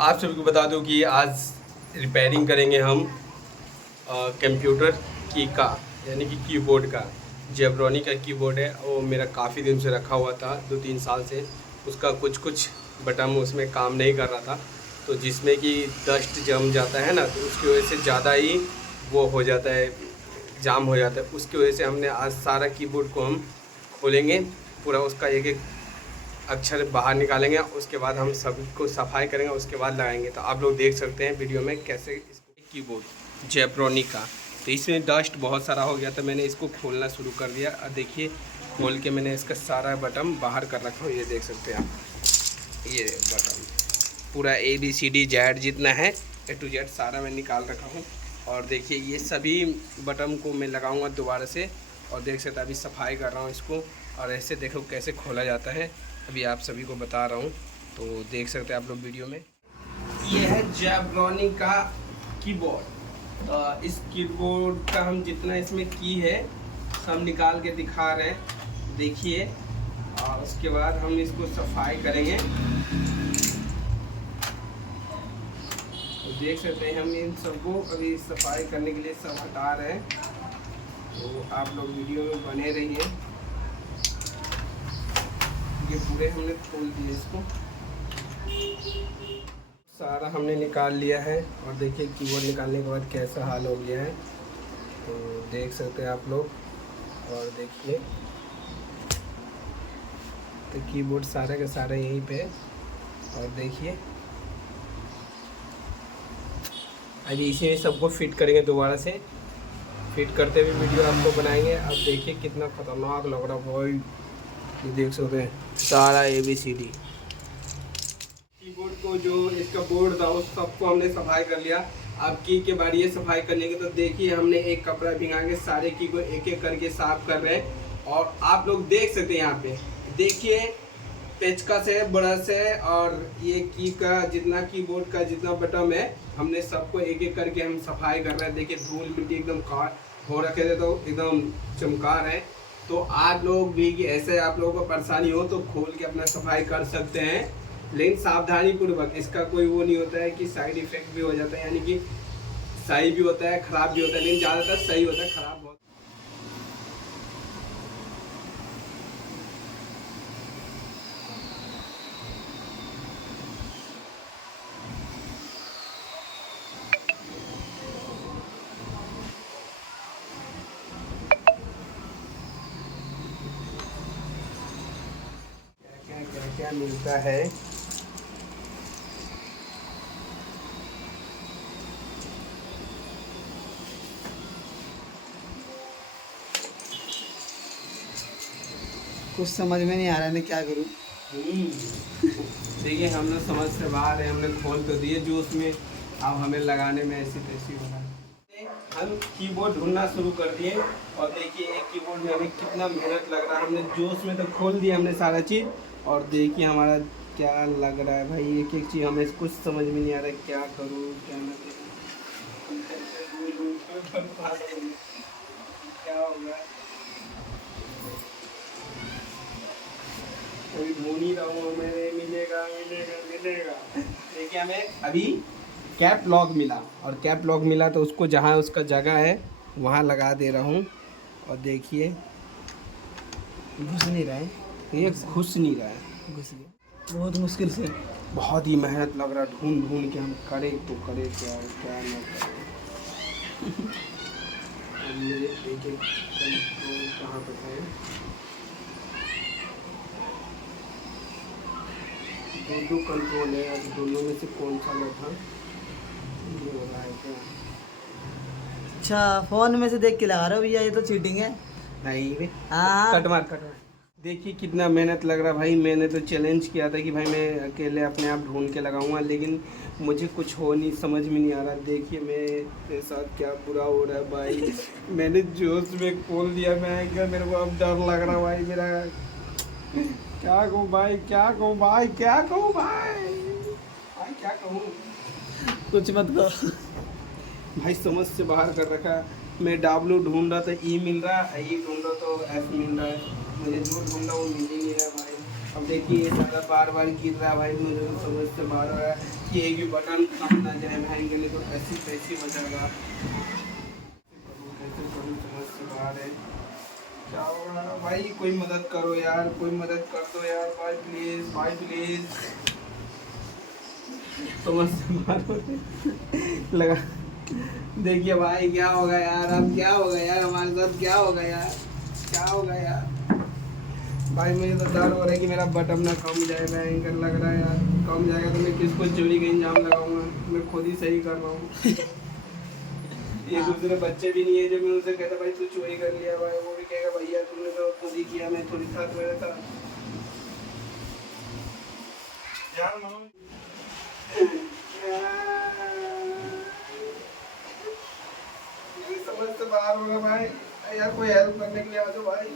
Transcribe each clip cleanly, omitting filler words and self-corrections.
आप सभी को बता दूं कि आज रिपेयरिंग करेंगे हम कंप्यूटर की का यानी कि कीबोर्ड का। जेब्रॉनी का कीबोर्ड है, वो मेरा काफ़ी दिन से रखा हुआ था, 2-3 साल से। उसका कुछ बटन उसमें काम नहीं कर रहा था, तो जिसमें कि डस्ट जम जाता है ना, तो उसकी वजह से ज़्यादा ही वो हो जाता है, जाम हो जाता है। उसकी वजह से हमने आज सारा कीबोर्ड को हम खोलेंगे, पूरा उसका एक एक अक्षर बाहर निकालेंगे। उसके बाद हम सभी को सफाई करेंगे, उसके बाद लगाएंगे। तो आप लोग देख सकते हैं वीडियो में कैसे इसको कीबोर्ड जेब्रॉनी का, तो इसमें डस्ट बहुत सारा हो गया, तो मैंने इसको खोलना शुरू कर दिया। और देखिए खोल के मैंने इसका सारा बटन बाहर कर रखा हूँ। ये देख सकते हैं आप, ये बटन पूरा ABCD जितना है A to Z सारा मैं निकाल रखा हूँ। और देखिए ये सभी बटन को मैं लगाऊंगा दोबारा से। और देख सकते हैं अभी सफाई कर रहा हूँ इसको, और ऐसे देखो कैसे खोला जाता है, अभी आप सभी को बता रहा हूँ। तो देख सकते हैं आप लोग वीडियो में। ये है जेब्रॉनी का कीबोर्ड। इस कीबोर्ड का हम जितना इसमें की है सब निकाल के दिखा रहे हैं, देखिए। और उसके बाद हम इसको सफाई करेंगे। तो देख सकते हैं हम इन सबको अभी सफाई करने के लिए सब हटा रहे हैं, तो आप लोग वीडियो में बने रहिए। ये पूरे हमने खोल दिए, इसको सारा हमने निकाल लिया है। और देखिए कीबोर्ड निकालने के बाद कैसा हाल हो गया है, तो देख सकते हैं आप लोग। और देखिए तो कीबोर्ड सारा का सारा यहीं पे है। और देखिए अभी इसे सबको फिट करेंगे, दोबारा से फिट करते हुए वीडियो आपको बनाएंगे। अब देखिए कितना खतरनाक लग रहा है भाई, ये देख सकते हैं सारा ABCD। कीबोर्ड को जो इसका बोर्ड था उस सबको हमने सफाई कर लिया। अब की के बारी है सफाई करने की। तो देखिए हमने एक कपड़ा भिंगा के सारे की को एक एक करके साफ कर रहे हैं। और आप लोग देख सकते हैं यहाँ पे, देखिए पेचकस है, ब्रश है, और ये की का जितना कीबोर्ड का जितना बटन है हमने सबको एक एक करके हम सफाई कर रहे हैं। देखिए धूल मिट्टी एकदम कार हो रखे थे, तो एकदम चमकार है। तो आप लोग भी कि ऐसे आप लोगों को परेशानी हो तो खोल के अपना सफाई कर सकते हैं, लेकिन सावधानी पूर्वक। इसका कोई वो नहीं होता है कि साइड इफेक्ट भी हो जाता है, यानी कि सही भी होता है ख़राब भी होता है, लेकिन ज़्यादातर सही होता है, ख़राब बहुत। क्या मिलता है कुछ समझ में नहीं आ रहा है, क्या करूं। देखिए हम लोग समझ से बाहर है, हमने खोल तो दिए जो उसमें, अब हमें लगाने में ऐसी तैसी हो रहा है। हम कीबोर्ड ढूंढना शुरू कर दिए। और देखिए एक कीबोर्ड में हमें कितना मेहनत लग रहा है, हमने जोश में तो खोल दिया हमने सारा चीज़। और देखिए हमारा क्या लग रहा है भाई, एक एक चीज़ हमें कुछ समझ में नहीं आ रहा है, क्या करूँ क्या ना करूँ, क्या होगा। कोई ढूंढ ही रहा हूँ, मेरे मिलेगा मिलेगा मिलेगा। देखिए हमें अभी कैप लॉक मिला, और कैप लॉक मिला तो उसको जहाँ उसका जगह है वहाँ लगा दे रहा हूँ। और देखिए घुस नहीं रहा है, ये घुस नहीं रहा है, घुस गया बहुत मुश्किल से। बहुत ही मेहनत लग रहा है, ढूंढ ढूंढ के हम करें तो करें क्या क्या ना करें। अब मेरे एक एक कंट्रोल कहाँ पर है, दो कंट्रोल है, अब दोनों में से कौन सा लेता ये हो रहा है क्या। अच्छा फोन में से देख के लगा रहे हो भैया, ये तो चीटिंग है। नहीं रे, हाँ कट मार कट मार। देखिए कितना मेहनत लग रहा भाई, मैंने तो चैलेंज किया था कि भाई मैं अकेले अपने आप ढूंढ के लगाऊंगा, लेकिन मुझे कुछ हो नहीं, समझ में नहीं आ रहा। देखिए मेरे साथ क्या बुरा हो रहा है भाई, मैंने जोश में खोल दिया, मैं क्या, मेरे को अब डर लग रहा भाई मेरा। क्या कहूँ भाई, क्या कहूँ भाई, क्या कहूँ भाई, भाई क्या कहूँ कुछ मत कहो भाई, समझ से बाहर कर रखा है। मैं W ढूंढ रहा था, E मिल रहा है, E ढूंढ रहा तो F मिल रहा है, मुझे जो ढूंढना वो मिल ही नहीं रहा भाई। अब देखिए ये सारा बार बार गिर रहा है भाई, मुझे तो समझ से बाहर हो रहा है। कि एक भी बटन कम ना जाए भाई के लिए, तो ऐसी पैसी बचाएगा। कैसे करूँ समझ से बाहर है। क्या होगा भाई, कोई मदद करो यार, कोई मदद कर दो यार भाई प्लीज़, भाई प्लीज़। समझ से बाहर होते लगा। देखिए भाई क्या होगा यार, अब क्या होगा यार, हमारे साथ क्या होगा यार, क्या होगा यार भाई। मुझे तो डर हो रहा है कि मेरा बटन ना कम जाए, भयंकर लग रहा है यार। कम जाएगा तो मैं किसको चोरी का इंजाम लगाऊंगा, मैं खुद ही सही कर रहा हूँ। ये दूसरे बच्चे भी नहीं है जो मैं उनसे कहता भाई तू चोरी कर लिया भाई, वो भी कहेगा भैया तुमने तो खुद ही किया, मैं थोड़ी था मेरा था यार। मेरी समझ से बाहर होगा भाई यार, कोई हेल्प करने के लिए आ जाओ भाई।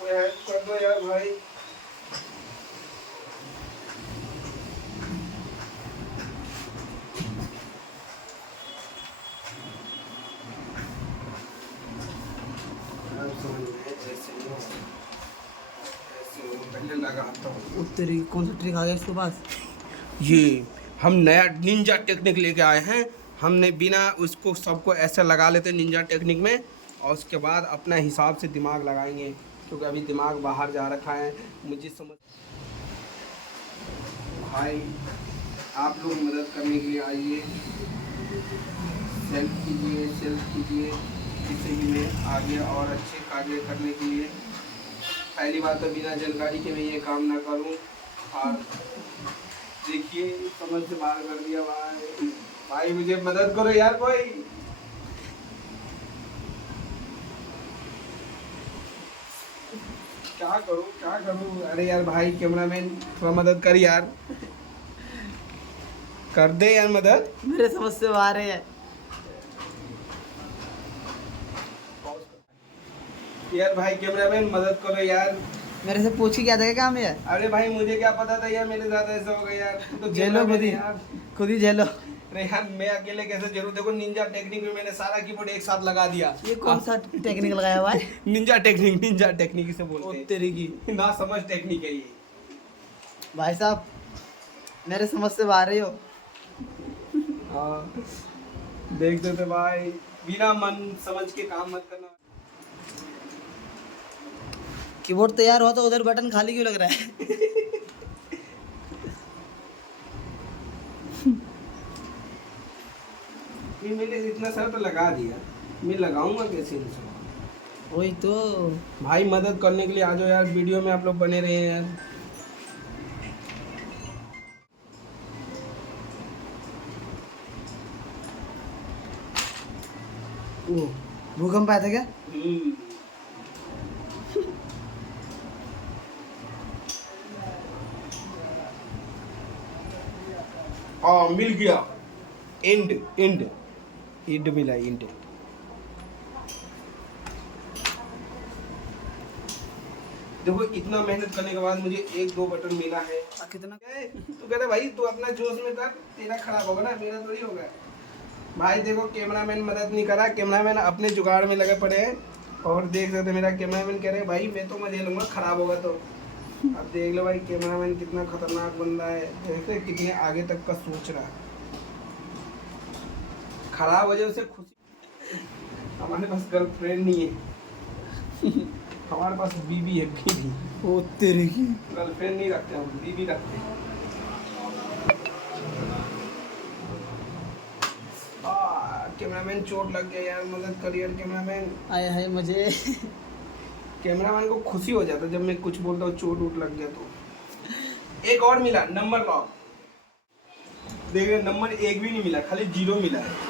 कोई हेल्प कर दो यार भाई। पहले लगाता हूँ। तेरी कौन सा ट्रिक आ गया इसके पास? ये हम नया निंजा टेक्निक लेके आए हैं। हमने बिना उसको सबको ऐसा लगा लेते निंजा टेक्निक में, और उसके बाद अपना हिसाब से दिमाग लगाएंगे, क्योंकि अभी दिमाग बाहर जा रखा है। मुझे समझ भाई, आप लोग मदद करने के लिए आइए, हेल्प कीजिए जिससे कि मैं आगे और अच्छे कार्य करने के लिए। पहली बात तो बिना जानकारी के मैं ये काम ना करूं। और देखिए समझ से बाहर कर दिया भाई। भाई मुझे मदद करो यार कोई। क्या करूं? अरे यार भाई कैमरामैन थोड़ा मदद कर यार, कर दे यार मदद। मेरे समझ से बाहर है यार भाई कैमरामैन मदद करो यार। मेरे से पूछ के क्या था काम है? अरे भाई मुझे क्या पता था यार, मेरे साथ ऐसा हो गया यार। तो झेलो खुद ही, यार, खुद ही झेलो। अरे यार मैं अकेले कैसे जरूर। देखो निंजा टेक्निक में मैंने सारा कीबोर्ड एक साथ लगा दिया। ये कौन सा टेक्निक लगाया भाई? निंजा टेक्निक इसे बोलते हैं। तेरी की ना समझ टेक्निक है ये भाई साहब, मेरे समझ से बाहर ही हो। हाँ देख देते भाई, बिना मन समझ के काम मत करना। कीबोर्ड तैयार हुआ तो उधर बटन खाली क्यों लग रहा है? ये मैंने इतना सारा तो लगा दिया, मैं लगाऊंगा कैसे इनको? वही तो भाई मदद करने के लिए आ जाओ यार, वीडियो में आप लोग बने रहे यार। भूकंप आया था क्या? हाँ मिल गया, इंड मिला, इंड। देखो इतना मेहनत करने के बाद मुझे 1-2 बटन मिला है। कितना? तू कहते भाई तू अपना जोश में कर, तेरा खराब होगा ना, मेरा थोड़ी होगा। भाई देखो कैमरामैन मदद नहीं करा, कैमरामैन अपने जुगाड़ में लगे पड़े हैं। और देख सकते मेरा कैमरामैन कह रहे भाई मैं तो मजे लूँगा, खराब होगा तो। अब देख लो भाई कैमरामैन कितना खतरनाक बंदा है, देखते कितने आगे तक का सोच रहा है। खराब हो जाए उसे खुशी। हमारे पास गर्लफ्रेंड नहीं है, हमारे पास बीबी है, बीबी। ओ तेरे की, गर्लफ्रेंड नहीं रखते हम, बीबी रखते हैं। कैमरामैन चोट लग गया यार, मदद कर यार कैमरामैन। आए हाय मुझे। कैमरामैन को खुशी हो जाता जब मैं कुछ बोलता हूँ चोट वोट लग गया तो। एक और मिला नंबर लॉक, देख रहे नंबर 1 भी नहीं मिला, खाली 0 मिला है।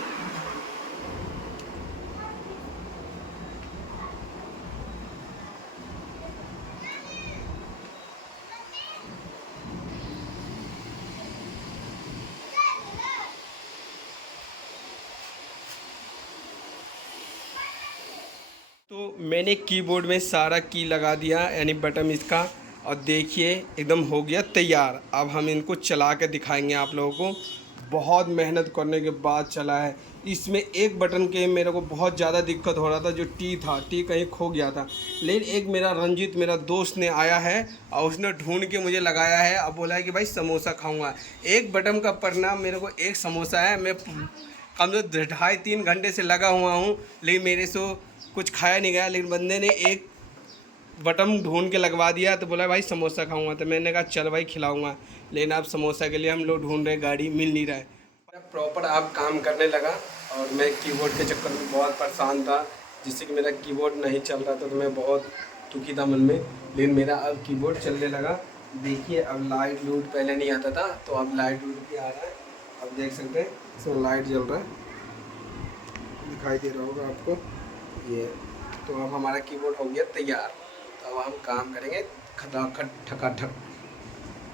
तो मैंने कीबोर्ड में सारा की लगा दिया, यानी बटन इसका, और देखिए एकदम हो गया तैयार। अब हम इनको चला के दिखाएंगे आप लोगों को। बहुत मेहनत करने के बाद चला है। इसमें एक बटन के मेरे को बहुत ज़्यादा दिक्कत हो रहा था, जो टी था, टी कहीं खो गया था। लेकिन एक मेरा रंजीत मेरा दोस्त ने आया है और उसने ढूंढ के मुझे लगाया है। अब बोला है कि भाई समोसा खाऊंगा। एक बटन का परिणाम मेरे को एक समोसा है। मैं कम से 2.5-3 घंटे से लगा हुआ हूँ, लेकिन मेरे से कुछ खाया नहीं गया। लेकिन बंदे ने एक बटन ढूंढ के लगवा दिया, तो बोला भाई समोसा खाऊंगा। तो मैंने कहा चल भाई खिलाऊंगा। लेकिन अब समोसा के लिए हम लोग ढूंढ रहे, गाड़ी मिल नहीं रहा है। प्रॉपर आप काम करने लगा और मैं कीबोर्ड के चक्कर में बहुत परेशान था, जिससे कि मेरा कीबोर्ड नहीं चल रहा था, तो मैं बहुत दुखी था मन में। लेकिन मेरा अब कीबोर्ड चलने लगा। देखिए अब लाइट लूट पहले नहीं आता था, तो अब लाइट लूट भी आ रहा है। अब देख सकते हैं इसमें लाइट जल रहा है, दिखाई दे रहा होगा आपको ये। तो अब हमारा कीबोर्ड हो गया तैयार। तो अब हम काम करेंगे खटाखट ठकाठक।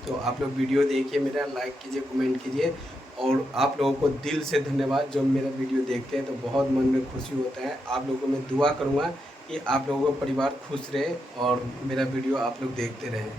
तो आप लोग वीडियो देखिए मेरा, लाइक कीजिए, कमेंट कीजिए। और आप लोगों को दिल से धन्यवाद जो मेरा वीडियो देखते हैं, तो बहुत मन में खुशी होता है। आप लोगों को मैं दुआ करूँगा कि आप लोगों का परिवार खुश रहे और मेरा वीडियो आप लोग देखते रहें।